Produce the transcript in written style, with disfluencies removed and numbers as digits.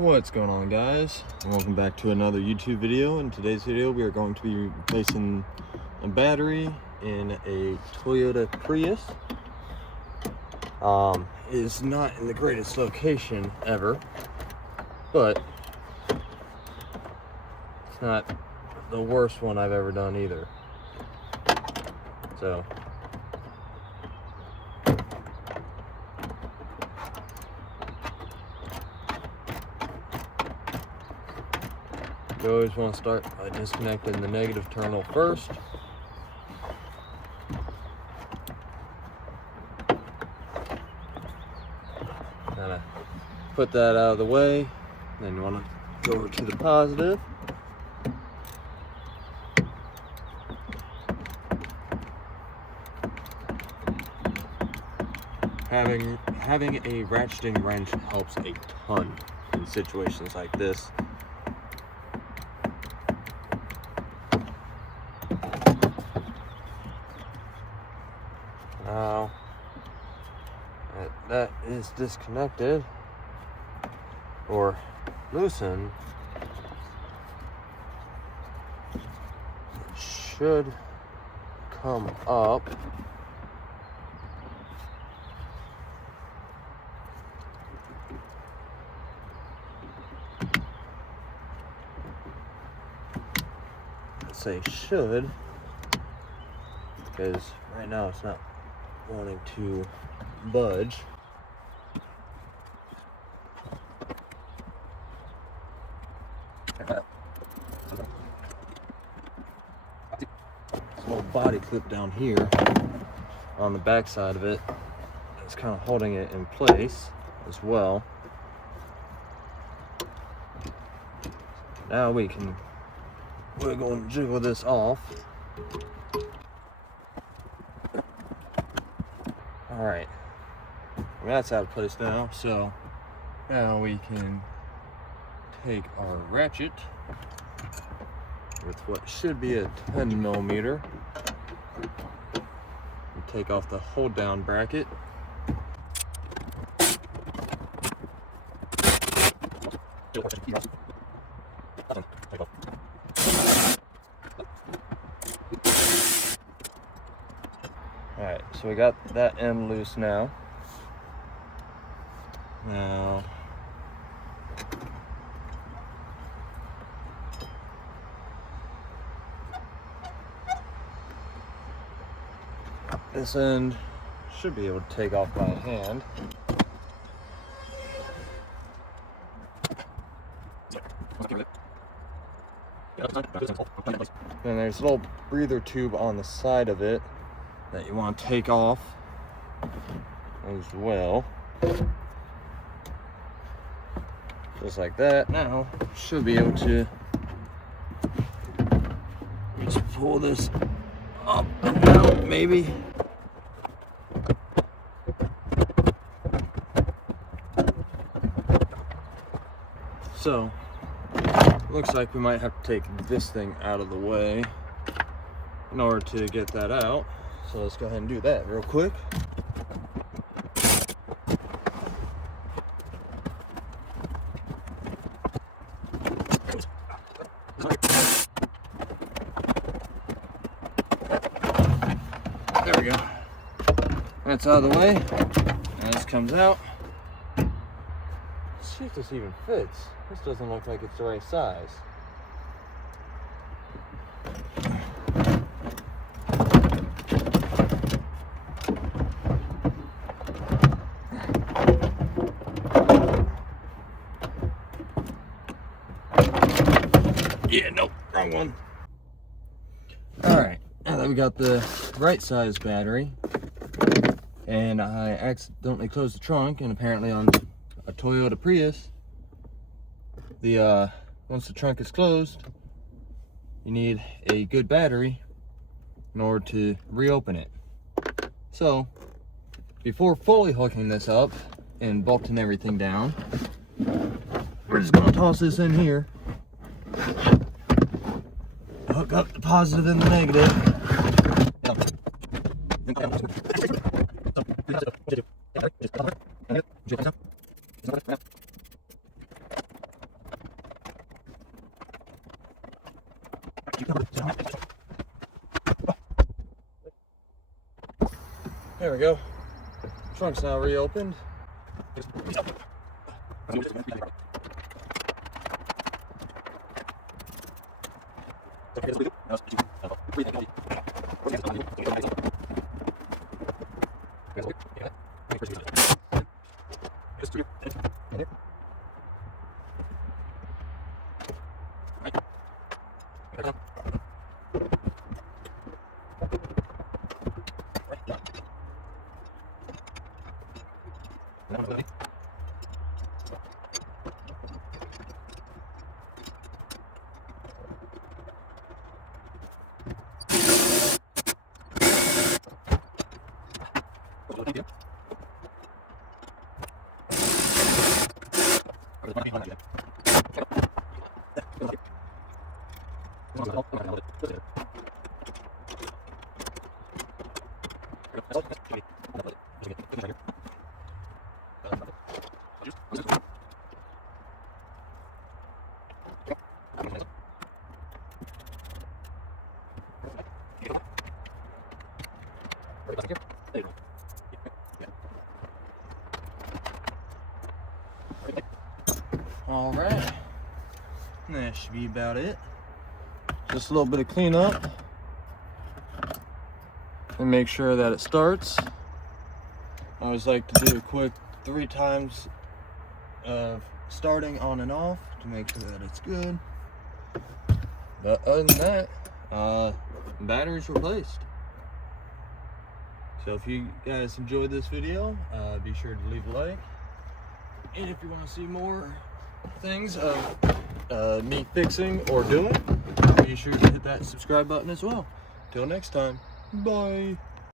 What's going on, guys, and welcome back to another YouTube video. In today's video we are going to be replacing a battery in a Toyota Prius. It is not in the greatest location ever, but it's not the worst one I've ever done either. So you always want to start by disconnecting the negative terminal first. Kind of put that out of the way. Then you want to go over to the positive. Having a ratcheting wrench helps a ton in situations like this. Now that is disconnected or loosened, it should come up. Let's say should, because right now it's not wanting to budge. This little body clip down here on the back side of it is kind of holding it in place as well. Now we're going to jiggle this off. Alright, that's out of place now, so now we can take our ratchet with what should be a 10mm and take off the hold down bracket. Alright, so we got that end loose now. Now, this end should be able to take off by hand. Then there's a little breather tube on the side of it that you want to take off as well. Just like that. Now should be able to just pull this up and out, maybe. So looks like we might have to take this thing out of the way in order to get that out. So let's go ahead and do that real quick. There we go. That's out of the way. And this comes out. Let's see if this even fits. This doesn't look like it's the right size. Yeah, nope, wrong one. Alright, now that we got the right size battery, and I accidentally closed the trunk, and apparently on a Toyota Prius, once the trunk is closed, you need a good battery in order to reopen it. So, before fully hooking this up and bolting everything down, we're just gonna toss this in here. Hook up the positive and the negative. There we go. Trunk's now reopened. All right, that should be about it. Just a little bit of cleanup and make sure that it starts. I always like to do a quick 3 times of starting on and off to make sure that it's good. But other than that, battery's replaced. So if you guys enjoyed this video, be sure to leave a like. And if you want to see more things of me fixing or doing, be sure to hit that subscribe button as well. Till next time, bye.